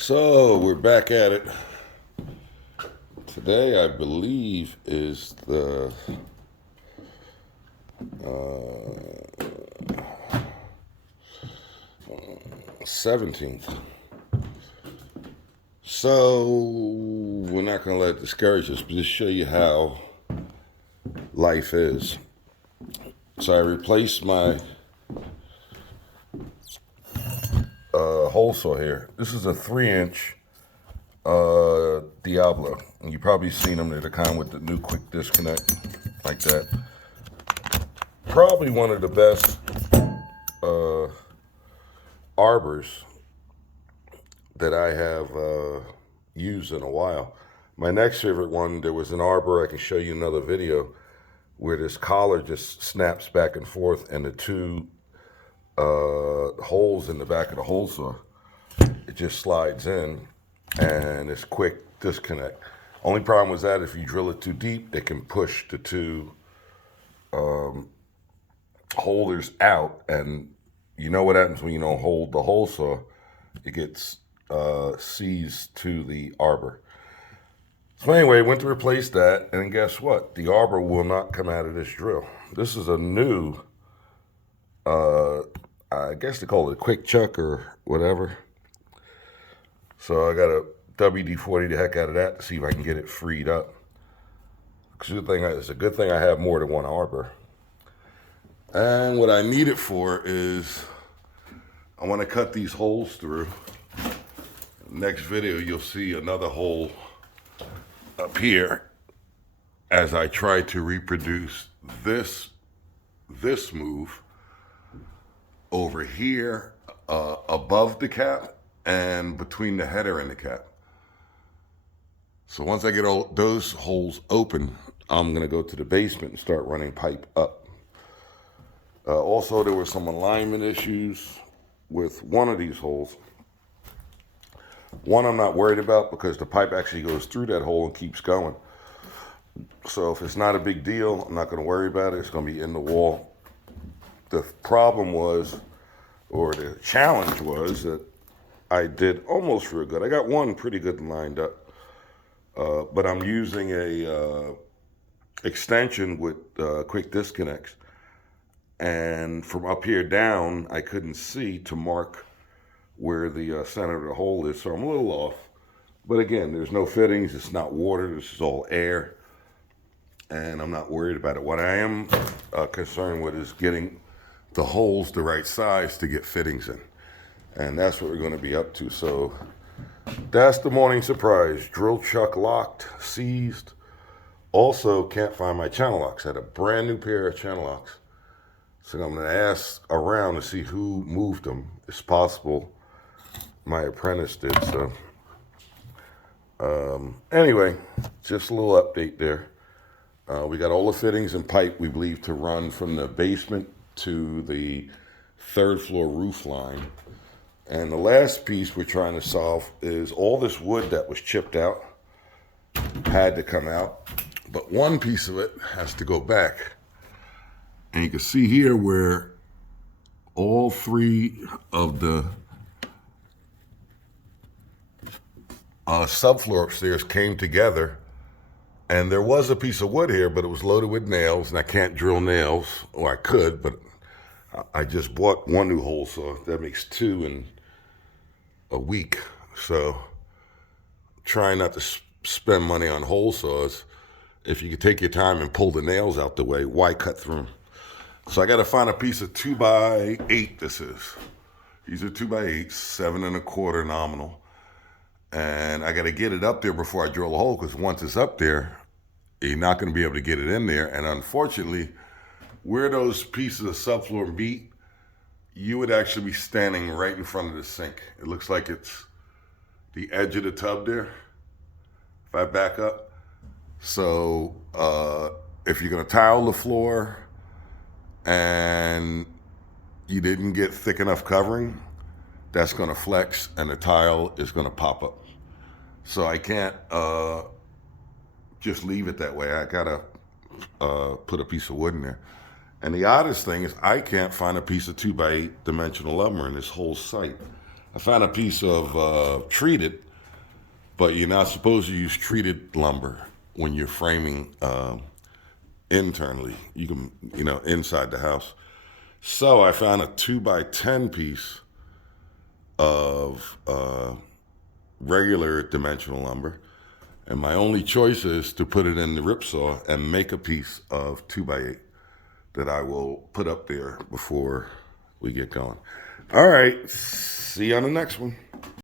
So we're back at it. Today, I believe, is the 17th. So we're not going to let it discourage us, but just show you how life is. So I replaced my hole saw here. This is a 3-inch Diablo. And you've probably seen them. They're the kind with the new quick disconnect, like that. Probably one of the best arbors that I have used in a while. My next favorite one, there was an arbor, I can show you another video, where this collar just snaps back and forth and the two holes in the back of the hole saw, it just slides in and it's quick disconnect. Only problem was that if you drill it too deep, it can push the two holders out, and you know what happens when you don't hold the hole saw, it gets seized to the arbor. So anyway, went to replace that, and guess what? The arbor will not come out of this drill. This is a new, I guess they call it a quick chuck or whatever. So I got a WD-40 the heck out of that to see if I can get it freed up. It's a good thing I have more than one arbor. And what I need it for is I want to cut these holes through. Next video, you'll see another hole up here as I try to reproduce this move over here above the cap and between the header and the cap. So once I get all those holes open, I'm going to go to the basement and start running pipe up. Also, there were some alignment issues with one of these holes. One I'm not worried about because the pipe actually goes through that hole and keeps going. So if it's not a big deal, I'm not going to worry about it. It's going to be in the wall. The problem was, or the challenge was, that I did almost real good. I got one pretty good lined up, but I'm using a extension with quick disconnects. And from up here down, I couldn't see to mark where the center of the hole is, so I'm a little off. But again, there's no fittings, it's not water, this is all air, and I'm not worried about it. What I am concerned with is getting the holes the right size to get fittings in. And that's what we're going to be up to. So that's the morning surprise. Drill chuck locked, seized. Also, can't find my channel locks. I had a brand new pair of channel locks. So I'm going to ask around to see who moved them. It's possible my apprentice did. So anyway, just a little update there. We got all the fittings and pipe we believe to run from the basement to the third floor roof line. And the last piece we're trying to solve is all this wood that was chipped out had to come out, but one piece of it has to go back. And you can see here where all three of the subfloor upstairs came together. And there was a piece of wood here, but it was loaded with nails, and I can't drill nails. Or I could, but I just bought one new hole saw. That makes 2 in a week. So trying not to spend money on hole saws. If you could take your time and pull the nails out the way, why cut through them? So I got to find a piece of 2x8. This is. These are 2x8, 7 1/4 nominal. And I got to get it up there before I drill a hole, because once it's up there, you're not going to be able to get it in there. And unfortunately, where those pieces of subfloor meet, you would actually be standing right in front of the sink. It looks like it's the edge of the tub there, if I back up. So if you're going to tile the floor and you didn't get thick enough covering, that's going to flex and the tile is going to pop up. So I can't just leave it that way. I got to put a piece of wood in there. And the oddest thing is I can't find a piece of 2x8 dimensional lumber in this whole site. I found a piece of treated, but you're not supposed to use treated lumber when you're framing internally. You can, inside the house. So I found a 2x10 piece of regular dimensional lumber. And my only choice is to put it in the ripsaw and make a piece of 2x8 that I will put up there before we get going. All right. See you on the next one.